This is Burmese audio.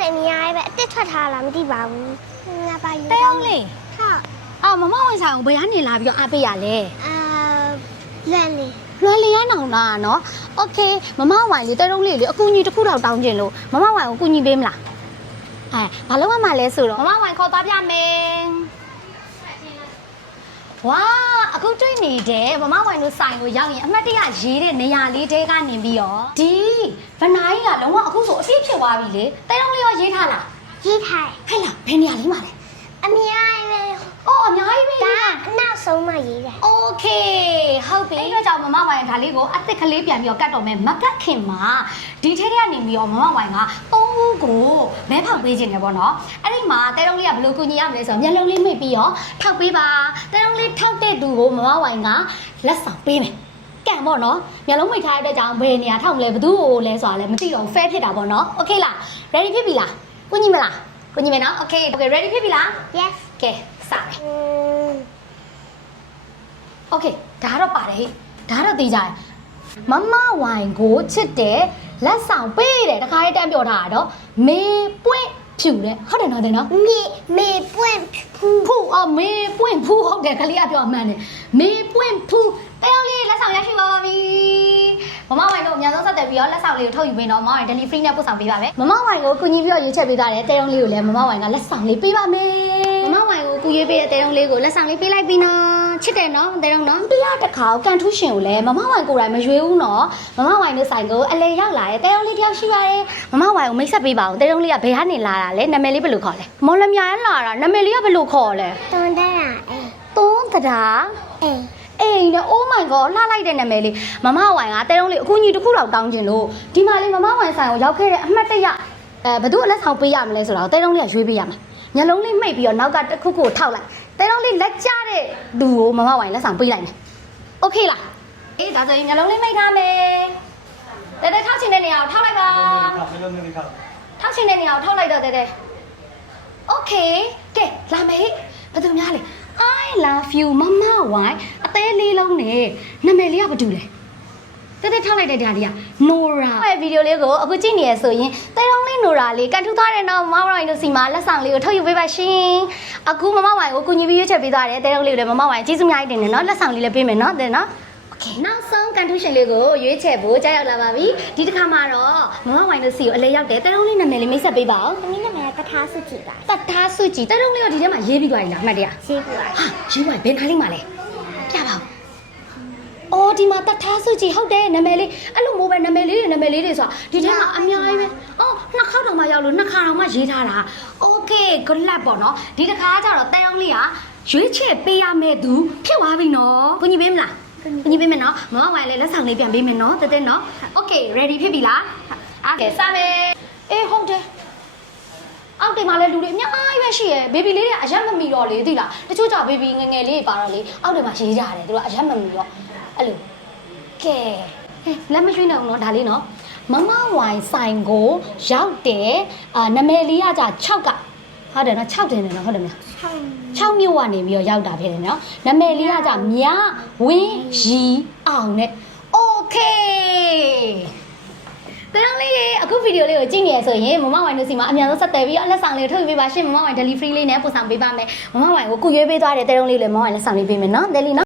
တယ်နေရာပဲအစ်စ်ထွက်ထားလားမသိပါဘူးငါပါယူ တဲအောင်လေး ဟုတ် အော်မမဝင်ဆိုင်ကိုဘယ်ကနေလာပြီးတော့အားပေးရလဲ အာလန်လေး လွယ်လီရနောင်နာနော်โอเคမမဝိုင်လေးတဲတုံးလေးလေအကူကြီးတစ်ခုတော့တောင်းကျင်လို့မမဝိုင်ကိုကူညီပေးမလားအဲဘာလို့မှမလဲဆိုတော့မမဝိုင်ခေါ်သွားပြမယ်ဝါအခုတွေ့နေတဲ့မမဝိုင်တို့ဆိုင်ကိုရောက်ရင်အမှတ်တရရေးတဲ့နေရာလေးတဲကနေပြီးတော့ဒီ ကြီးဗနာကြီးကလုံးဝအခုဆိုအပြည့်ဖြစ်သွားပြီလေတဲတော့လေးရောရေးထားလားကြီးထိုင်ဟဲ့လားဘယ်နေရာလေးမှာလဲအများကြီးပဲအော်အများကြီးပဲဒါအနောက်ဆုံးမှရေးတယ် Okay ဟုတ်ပြီအဲ့တော့ကြောင့်မမဝိုင်ဒါလေးကိုအသစ်ကလေးပြန်ပြီးတော့ကတ်တော့မယ်မကတ်ခင်မှာဒီထဲကနေပြီးတော့မမဝိုင်ကသုံးဦးကိုမဲဖောက်ပေးခြင်းတယ်ပေါ့နော်အဲ့ဒီမှာတဲတုံးလေးကဘယ်လိုကူညီရမလဲဆိုတော့မျက်လုံးလေးမိတ်ပြီးတော့ထောက်ပေးပါတဲတုံးလေးထောက်တဲ့သူကိုမမဝိုင်ကလက်ဆောင်ပေးမယ် ကံပေါ့နော်မျိုးလုံးမိတ်ထားတဲ့အတွက်ကြောင့်ဘယ်နေရာထောက်မလဲဘသူ့ကိုလဲဆိုတာလည်းမသိတော့ဘူး fair ဖြစ်တာပေါ့နော် okay လား ready ဖြစ်ပြီလားကိုညီမလားကိုညီမနော် okay okay ready ဖြစ်ပြီလား yes okay စမယ် okay ဒါတော့ပါတယ်ဒါတော့သိကြတယ်မမဝိုင်ကိုချစ်တယ်လက်ဆောင်ပေးတယ်တခါလေးတန်းပြောထားတာတော့မေပွင့် ဖြူတယ်ဟုတ်တယ်နော်တဲ့နော်မေမေပွင့်ဖူးဖူအော်မေပွင့်ဖူဟုတ်တယ်ခလေးကပြောအမှန်တယ်မေပွင့်ဖူတဲအောင်လေးလက်ဆောင်ရရှိပါပါပြီမမဝိုင်တို့အများဆုံးဆက်တယ်ပြီးတော့လက်ဆောင်လေးကိုထုတ်ယူပေးတော့မမဝိုင် delivery နဲ့ပို့ဆောင်ပေးပါမယ်မမဝိုင်ကိုကူညီပြီးတော့ရွေးချက်ပေးထားတယ်တဲအောင်လေးကိုလည်းမမဝိုင်ကလက်ဆောင်လေးပေးပါမယ်မမဝိုင်ကိုကူရွေးပေးတဲ့တဲအောင်လေးကိုလက်ဆောင်လေးပေးလိုက်ပြီနော် ချစ်တယ်နော်တဲအောင်နော်တရားတစ်ခါကိုကန်ထူးရှင်ကိုလည်းမမဝိုင်ကိုယ်တိုင်မရွေးဘူးနော်မမဝိုင်တို့ဆိုင်ကိုအလေရောက်လာတဲ့တဲအောင်လေးတယောက်ရှိပါတယ်မမဝိုင်ကိုမိတ်ဆက်ပေးပါအောင်တဲအောင်လေးကဘယ်ကနေလာတာလဲနာမည်လေးဘယ်လိုခေါ်လဲမော်လမြိုင်လာတာနာမည်လေးကဘယ်လိုခေါ်လဲတွန်တက်တာအေးသုံးသတာအေးအိမ်နဲ့ oh my god လှလိုက်တဲ့နာမည်လေးမမဝိုင်ကတဲတုံးလေးအခုကြီးတစ်ခုလောက်တောင်းကျင်လို့ဒီမှာလေးမမဝိုင်ဆိုင်ကိုရောက်ခဲ့တဲ့အမှတ်တရ အဲဘသူအလက်ဆောင်ပေးရမလဲဆိုတော့တဲတုံးလေးကရွေးပေးရမှာညလုံးလေးမိတ်ပြီးတော့နောက်ကတစ်ခုခုကိုထောက်လိုက်တဲတုံးလေးလက်ကျတဲ့သူကိုမမဝိုင်လက်ဆောင်ပေးလိုက်မယ်โอเคလားအေးဒါဆိုရင်ညလုံးလေးမိတ်ထားမယ်တဲတဲထောက်ချင်တဲ့နေရာကိုထောက်လိုက်ပါထောက်ချင်တဲ့နေရာကိုထောက်လိုက်တော့တဲတဲโอเคကဲလာမယ်ဘသူများလဲ I love you မမဝိုင်အသေးလေးလုံးနဲ့နာမည်လေးကဘာတူလဲ တဲတဲထောက်လိုက်တဲ့တရားလေးက Nora ရဲ့ဗီဒီယိုလေးကိုအခုကြည့်နေရဆိုရင်တဲတုံးလေး Nora လေးကန်ထူထားတဲ့နောက်မမဝိုင်တို့စီမှာလက်ဆောင်လေးကိုထုတ်ယူပေးပါရှင်အခုမမဝိုင်ကိုကူညီပြီးရွေးချက်ပေးသွားတယ်တဲတုံးလေးကိုလည်းမမဝိုင်ကျေးဇူးအများကြီးတင်တယ်နော်လက်ဆောင်လေးလည်းပေးမယ်နော်တဲ့နော် Okay နောက်ဆုံးကန်ထူရှင်လေးကိုရွေးချယ်ဖို့ကြားရောက်လာပါပြီဒီတစ်ခါမှာတော့မမဝိုင်တို့စီကိုအလဲရောက်တယ်တဲတုံးလေးနာမည်လေးမိတ်ဆက်ပေးပါဦးသမီးနာမည်ကတထားစုကြည့်ပါတတ်ထားစုကြည်တဲတုံးလေးကဒီထဲမှာရေးပြီးသွားပြီလားအမှတ်တရရေးပြပါဟာရေးပါဘယ်နားလေးမှာလဲပြပါဦး အော်ဒီမှာတတ်ထားစုကြည်ဟုတ်တယ်နာမည်လေးအဲ့လိုမျိုးပဲနာမည်လေးတွေနာမည်လေးတွေဆိုတာဒီထဲမှာအများကြီးပဲအော်နှစ်ခေါက်တောင်မှရောက်လို့နှစ်ခါတောင်မှရေးထားတာโอเค good luck ပေါ့နော်ဒီတစ်ခါကျတော့တဲအောင်လေးကရွေးချယ်ပေးရမယ့်သူဖြစ်သွားပြီနော်ကိုကြီးပေးမလားကိုကြီးပေးမယ်နော်မမဝိုင်လည်းလက်ဆောင်လေးပြန်ပေးမယ်နော်တဲတဲနော် okay ready ဖြစ်ပြီလားအဲ့ဒါစမယ်အေးဟုတ်တယ် အောက် တွေမှာလည်းလူတွေအများကြီးပဲရှိရယ်ဘေဘီလေးတွေကအရက်မမီတော့လေသိလားတချို့ကြဘေဘီငယ်ငယ်လေးပါတော့လေအောက်တွေမှာရေးကြတယ်သူတို့ကအရက်မမီတော့အဲ့လိုကဲဟဲ့လက်မရွှေ့နဲ့အောင်နော်ဒါလေးနော်မမဝိုင်ဆိုင်ကိုရောက်တယ်အာနာမည်လေးကကြ6ကဟုတ်တယ်နော်6တင်တယ်နော်ဟုတ်တယ်မလား6မြို့ကနေပြီးတော့ရောက်တာဖြစ်တယ်နော်နာမည်လေးကကြမြဝင်းရီအောင်နဲ့โอเค တဲတော့လေးရေအခုဗီဒီယိုလေးကိုကြည့်နေရဆိုရင်မမဝိုင်တို့စီမှာအများဆုံးဆက်သွယ်ပြီးတော့လက်ဆောင်လေးကိုထုတ်ယူပေးပါရှင်မမဝိုင် delivery လေးနဲ့ပို့ဆောင်ပေးပါမယ်မမဝိုင်ကိုကုရွေးပေးသွားတဲ့တဲတော့လေးလည်းမမဝိုင်လက်ဆောင်လေးပေးမယ်နော်တဲလီနော်